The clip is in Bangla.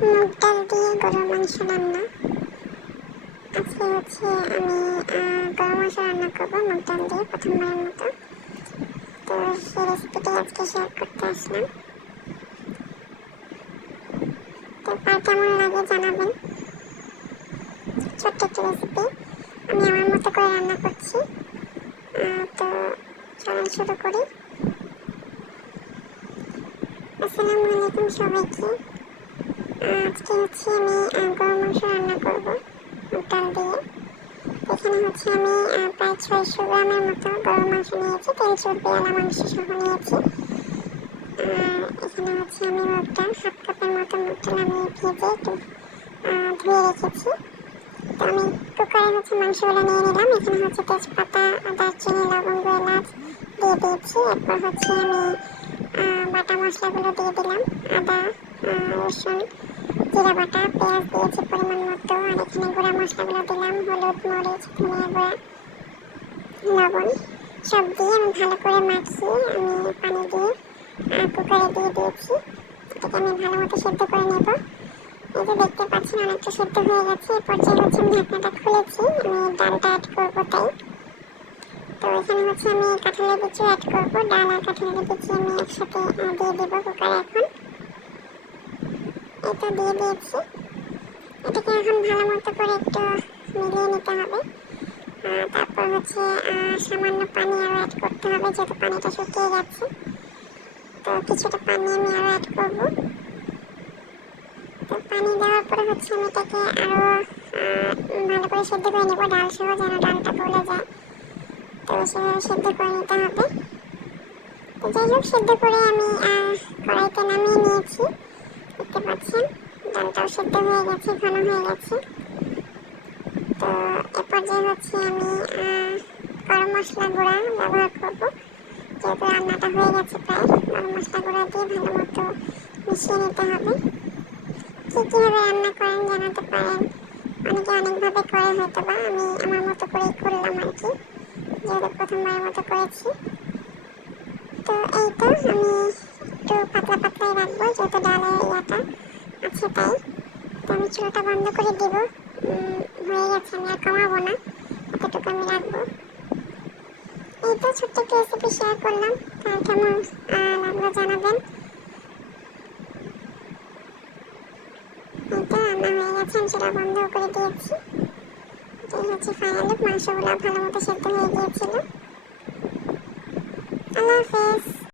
মুগ ডাল দিয়ে গরুর মাংস রান্না। আজকে হচ্ছে আমি গরুর মাংস রান্না করব, মুগ ডাল দিয়ে প্রথমবারের মতো। তো সেই রেসিপিটাই আজকে শেয়ার করতে আসলাম। তো কার কেমন লাগে জানাবেন। ছোট্ট একটা রেসিপি আমি আমার মতো করে রান্না করছি। তো চলেন শুরু করি। আসসালামু আলাইকুম সবাইকে। আজকে হচ্ছে আমি গরুর মাংস রান্না করব ডাল দিয়ে। এখানে হচ্ছে আমি প্রায় ছয়শো গ্রামের মতো গরুর মাংস নিয়েছি, তেল চর্বিওয়ালা মাংস সহ নিয়েছি। আর এখানে হচ্ছে আমি মুগ ডাল, হাফ কাপের মতো মুগ ডাল আমি ভেজে একটু ধুয়ে রেখেছি। তো আমি কুকারে হচ্ছে মাংসগুলো নিয়ে নিলাম। এখানে হচ্ছে তেজপাতা, দারচিনি, লবঙ্গ, এলাচ দিয়ে দিয়েছি। এরপর হচ্ছে আমি বাটা মশলাগুলো দিয়ে দিলাম, আদা রসুন, জিরা বাটা, পেঁয়াজ দিয়েছি পরিমাণ মতো, আর এখানে গুঁড়া মশলাগুলো দিলাম, হলুদ, মরিচ, ধনিয়া গুঁড়া, লবণ, সব দিয়ে আমি ভালো করে মাখিয়ে আমি পানি দিয়ে কুকারে দিয়ে দিয়েছি। এটাকে আমি ভালো মতো সেদ্ধ করে নেব। এই যে দেখতে পাচ্ছেন, অনেকটা সেদ্ধ হয়ে গেছে। এই পর্যায়ে হচ্ছে আমি ঢাকনাটা খুলেছি। আমি ডালটা অ্যাড করব তাই। তো এখানে হচ্ছে আমি কাঁঠালের বিচু অ্যাড করব, ডাল আর কাঁঠালের বিচি আমি একসাথে দিয়ে দেবো কুকারে এখন। তো দিয়ে দিয়েছি। এটাকে এখন ভালো মতো করে একটু মিলিয়ে নিতে হবে। তারপর হচ্ছে সামান্য পানি আরও অ্যাড করতে হবে, যেহেতু পানিটা শুকিয়ে গেছে তো কিছুটা পানি আমি আরও অ্যাড করব। তো পানি দেওয়ার পরে হচ্ছে আমি এটাকে আরও ভালো করে সেদ্ধ করে নেব। ডাল সহ যেন ডালটা গলে যায়। সেভাবে সেদ্ধ করে নিতে হবে। তো যাই হোক, সেদ্ধ করে আমি কড়াইতে নামিয়ে নিয়েছি। দেখতে পাচ্ছেন, ডালটাও সেদ্ধ হয়ে গেছে, ঘন হয়ে গেছে। তো এ পর্যায়ে হচ্ছে আমি গরম মশলা গুঁড়া ব্যবহার করব। যেহেতু রান্নাটা হয়ে গেছে প্রায়, গরম মশলা গুঁড়া দিয়ে ভালো মতো মিশিয়ে নিতে হবে। কী কীভাবে রান্না করেন জানাতে পারেন? অনেকে অনেকভাবে করে হয়তো বা আমি আমার মতো করেই করলাম আর কি। যেহেতু প্রথমবারের মতো করেছি, তো এই তো আমি একটু পাতলা পাতলাই রাখব, যেহেতু ডালের ইয়াটা আছে তাই। তো আমি চুলাটা বন্ধ করে দেব। হয়ে গেছে, আমি আর কমাবো না, এতটুকু আমি রাখব। এই তো ছোট্ট একটা রেসিপি শেয়ার করলাম, তার কেমন লাগল জানাবেন। এই তো হয়ে গেছে, আমি সেটা বন্ধ করে দিয়েছি। হচ্ছে ফাইনাল। মাংসগুলো ভালো মতো সেদ্ধ হয়ে গিয়েছিল। আল্লাহ হাফেজ।